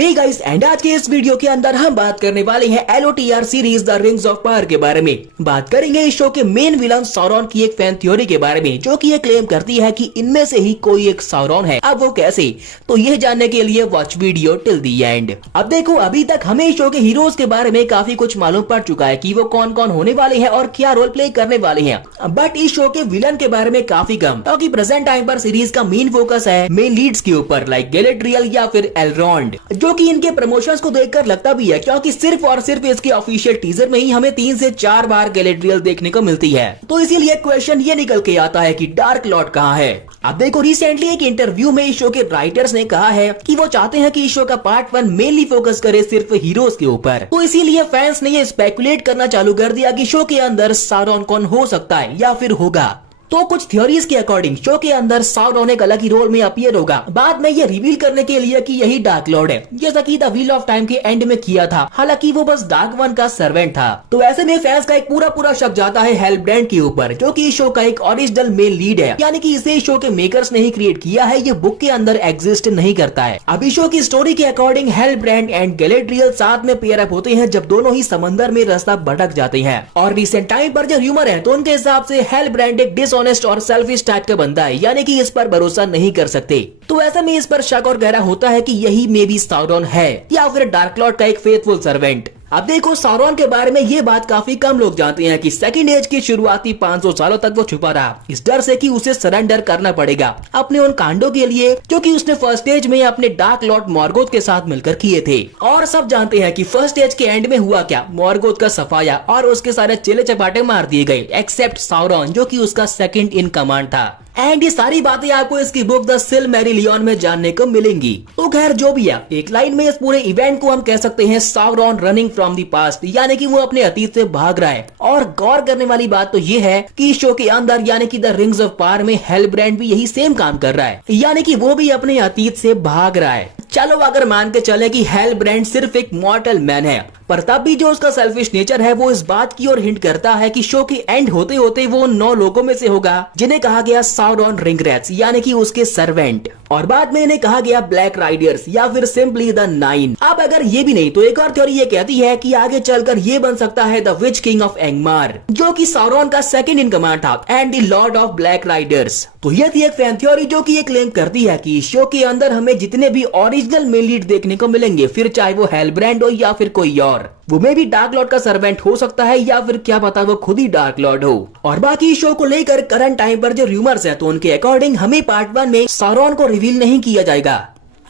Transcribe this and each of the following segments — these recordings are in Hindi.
हे गाइस, एंड आज के इस वीडियो के अंदर हम बात करने वाले हैं LOTR series the rings of power के बारे में। बात करेंगे इस शो के मेन विलन सौरॉन की एक फैन थ्योरी के बारे में, जो कि ये क्लेम करती है कि इनमें से ही कोई एक सौरॉन है। अब वो कैसे, तो यह जानने के लिए watch video till the and. अब देखो, अभी तक हमें इस शो के हीरोज के बारे में काफी कुछ मालूम पड़ चुका है कि वो कौन कौन होने वाले हैं और क्या रोल प्ले करने वाले हैं, बट इस शो के विलन के बारे में काफी कम, क्योंकि प्रेजेंट टाइम पर सीरीज का मेन फोकस है मेन लीड्स के ऊपर, लाइक गैलेड्रियल या फिर एलरॉन्ड, जो कि इनके प्रमोशंस को देखकर लगता भी है, क्योंकि सिर्फ और सिर्फ इसके ऑफिशियल टीजर में ही हमें 3 से 4 बार गैलेड्रियल देखने को मिलती है। तो इसीलिए क्वेश्चन ये निकल के आता है कि डार्क लॉर्ड कहाँ है। अब देखो, रिसेंटली एक इंटरव्यू में इस शो के राइटर्स ने कहा है कि वो चाहते हैं कि इस शो का पार्ट 1 मेनली फोकस करे सिर्फ हीरोज के ऊपर। तो इसीलिए फैंस ने ये स्पेकुलेट करना चालू कर दिया कि शो के अंदर सौरॉन कौन हो सकता है या फिर होगा। तो कुछ थ्योरीज के अकॉर्डिंग शो के अंदर सौरॉन एक अलग ही रोल में अपीयर होगा, बाद में ये रिवील करने के लिए कि यही डार्क लॉर्ड है, जैसा कि द व्हील ऑफ टाइम के एंड में किया था। हालांकि वो बस डार्क वन का सर्वेंट था। तो ऐसे में फैंस का एक पूरा शक जाता है हेलब्रांड के ऊपर, जो कि इस शो का एक ओरिजिनल मेल लीड है, यानी कि इसे शो के मेकर्स ने ही क्रिएट किया है, ये बुक के अंदर एग्जिस्ट नहीं करता है। अभी शो की स्टोरी के अकॉर्डिंग हेलब्रांड एंड गैलेड्रियल साथ में पेयर अप होते हैं जब दोनों ही समंदर में रास्ता भटक जाते हैं। और रिसेंट टाइम पर जो र्यूमर है, तो उनके हिसाब से हेलब्रांड एक डिसऑनेस्ट और सेल्फिश टाइप का बंदा है, यानी कि इस पर भरोसा नहीं कर सकते। तो ऐसे में इस पर शक और गहरा होता है कि यही मे बी सौरॉन है या फिर डार्क लॉर्ड का एक फेथफुल सर्वेंट। अब देखो, सौरॉन के बारे में ये बात काफी कम लोग जानते हैं कि सेकंड एज की शुरुआती 500 सालों तक वो छुपा रहा, इस डर से कि उसे सरेंडर करना पड़ेगा अपने उन कांडों के लिए जो कि उसने फर्स्ट एज में अपने डार्क लॉर्ड मॉर्गोथ के साथ मिलकर किए थे। और सब जानते हैं कि फर्स्ट एज के एंड में हुआ क्या, मॉर्गोथ का सफाया और उसके सारे चेले चपाटे मार दिए गए, एक्सेप्ट सौरॉन जो कि उसका सेकंड इन कमांड था। एंड ये सारी बातें आपको इसकी बुक द सिलमैरिलियन में जानने को मिलेंगी। तो खैर जो भी है, एक लाइन में इस पूरे इवेंट को हम कह सकते हैं सौरॉन रनिंग फ्रॉम द पास्ट, यानी कि वो अपने अतीत से भाग रहा है। और गौर करने वाली बात तो ये है कि शो के अंदर यानी कि द रिंग्स ऑफ पावर में हेलब्रांड भी यही सेम काम कर रहा है, यानी कि वो भी अपने अतीत से भाग रहा है। चलो अगर मान के चले कि हेलब्रांड सिर्फ एक मॉर्टल मैन है, पर तब भी जो उसका सेल्फिश नेचर है वो इस बात की ओर हिंट करता है कि शो के एंड होते होते वो 9 लोगों में से होगा जिन्हें कहा गया सौरॉन रिंगरैट्स, यानी कि उसके सर्वेंट, और बाद में इन्हें कहा गया ब्लैक राइडर्स या फिर सिंपली द 9। अब अगर ये भी नहीं तो एक और थ्योरी ये कहती है कि आगे चलकर ये बन सकता है द विच किंग ऑफ एंगमार, जो कि सौरॉन का सेकंड इन कमांड था and the Lord of black Riders. तो ये थी एक फैन थ्योरी जो कि ये क्लेम करती है कि शो के अंदर हमें जितने भी ओरिजिनल मेन लीड देखने को मिलेंगे, फिर चाहे वो हेलब्रांड हो या फिर कोई और, वो में भी डार्क लॉर्ड का सर्वेंट हो सकता है या फिर क्या पता वो खुद ही डार्क लॉर्ड हो। और बाकी शो को लेकर करंट टाइम पर जो रूमर्स है, तो उनके अकॉर्डिंग हमें पार्ट 1 में सौरॉन को रिवील नहीं किया जाएगा,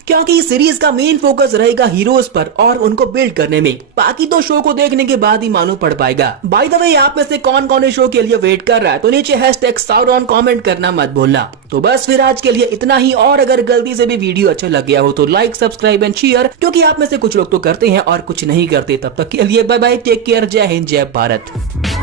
क्योंकि इस सीरीज का मेन फोकस रहेगा हीरोज पर और उनको बिल्ड करने में। बाकी तो शो को देखने के बाद ही मालूम पड़ पाएगा। बाय द वे, आप में से कौन कौन इस शो के लिए वेट कर रहा है, तो नीचे #सौरॉन कमेंट करना मत भूलना। तो बस फिर आज के लिए इतना ही, और अगर गलती से भी वीडियो अच्छा लग गया हो तो लाइक, सब्सक्राइब एंड शेयर, क्योंकि आप में से कुछ लोग तो करते हैं और कुछ नहीं करते। तब तक के लिए बाय बाय, टेक केयर, जय हिंद, जय भारत।